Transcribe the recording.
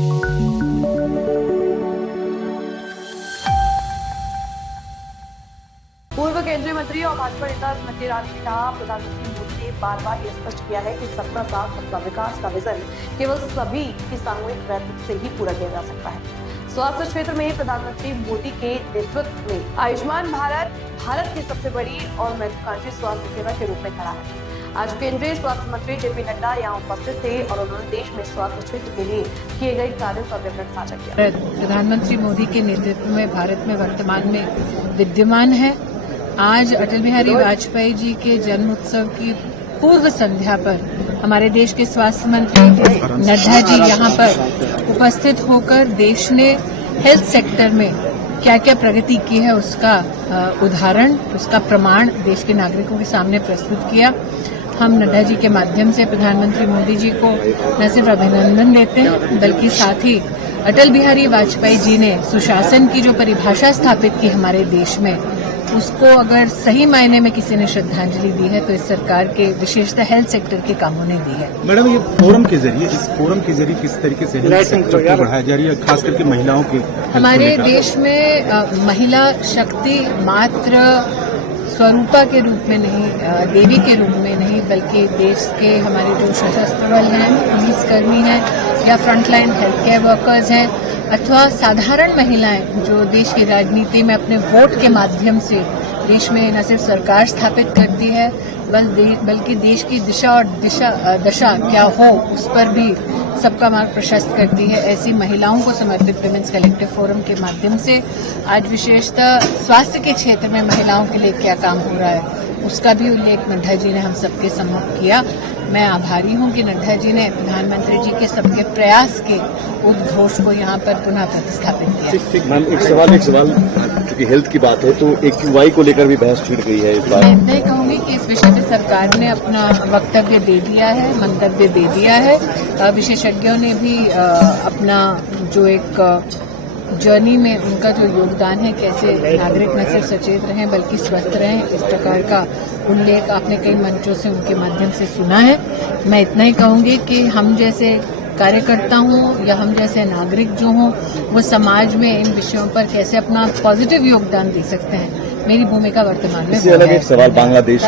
पूर्व केंद्रीय मंत्री और भाजपा नेता स्मृति ईरानी ने कहा, प्रधानमंत्री मोदी ने बार बार ये स्पष्ट किया है कि सबका साथ सबका विकास का विजन केवल सभी की सामूहिक प्रयत्न से ही पूरा किया जा सकता है। स्वास्थ्य क्षेत्र में प्रधानमंत्री मोदी के नेतृत्व में आयुष्मान भारत की सबसे बड़ी और महत्वाकांक्षी स्वास्थ्य सेवा के रूप में खड़ा है। आज केंद्रीय स्वास्थ्य मंत्री जेपी नड्डा यहाँ उपस्थित थे और उन्होंने देश में स्वास्थ्य क्षेत्र के लिए किए गए कार्यों का विवरण साझा किया। प्रधानमंत्री मोदी के नेतृत्व में भारत में वर्तमान में विद्यमान है। आज अटल बिहारी वाजपेयी जी के जन्म उत्सव की पूर्व संध्या पर हमारे देश के स्वास्थ्य मंत्री नड्डा जी यहाँ पर उपस्थित होकर देश ने हेल्थ सेक्टर में क्या क्या प्रगति की है उसका उदाहरण, उसका प्रमाण देश के नागरिकों के सामने प्रस्तुत किया। हम नड्डा जी के माध्यम से प्रधानमंत्री मोदी जी को न सिर्फ अभिनंदन देते हैं बल्कि साथ ही अटल बिहारी वाजपेयी जी ने सुशासन की जो परिभाषा स्थापित की हमारे देश में, उसको अगर सही मायने में किसी ने श्रद्धांजलि दी है तो इस सरकार के विशेषतः हेल्थ सेक्टर के कामों ने दी है। मैडम, ये फोरम के जरिए किस तरीके से हेल्थ सेक्टर को बढ़ाया जा रही है, खास करके महिलाओं के? हमारे देश में महिला शक्ति मात्र स्वरूपा के रूप में नहीं, देवी के रूप में नहीं, बल्कि देश के हमारे जो सशस्त्र बल हैं, पुलिसकर्मी हैं या फ्रंटलाइन हेल्थ केयर वर्कर्स हैं अथवा साधारण महिलाएं जो देश की राजनीति में अपने वोट के माध्यम से देश में न सिर्फ सरकार स्थापित करती है बल्कि देश की दिशा और दशा क्या हो उस पर भी सबका मार्ग प्रशस्त करती है। ऐसी महिलाओं को समर्पित विमेंस कलेक्टिव फोरम के माध्यम से आज विशेषतः स्वास्थ्य के क्षेत्र में महिलाओं के लिए क्या काम हो रहा है उसका भी उल्लेख नड्डा जी ने हम सबके सम्मुख किया। मैं आभारी हूं कि नड्डा जी ने प्रधानमंत्री जी के सबके प्रयास के उद्घोष को यहाँ पर पुनः प्रतिस्थापित किया। मैम, एक सवाल क्योंकि हेल्थ की बात है तो AQI को लेकर भी बहस छिड़ गई है इस बार। मैं इतना ही कहूंगी कि इस विषय पर सरकार ने अपना वक्तव्य दे दिया है, मंतव्य दे दिया है। विशेषज्ञों ने भी अपना जो एक जर्नी में उनका जो योगदान है, कैसे नागरिक न सिर्फ सचेत रहें बल्कि स्वस्थ रहें, इस प्रकार का उल्लेख आपने कई मंचों से उनके माध्यम से सुना है। मैं इतना ही कहूंगी कि हम जैसे कार्यकर्ता हूं या हम जैसे नागरिक जो हों वो समाज में इन विषयों पर कैसे अपना पॉजिटिव योगदान दे सकते हैं, मेरी भूमिका वर्तमान में। इससे अलग एक सवाल बांग्लादेश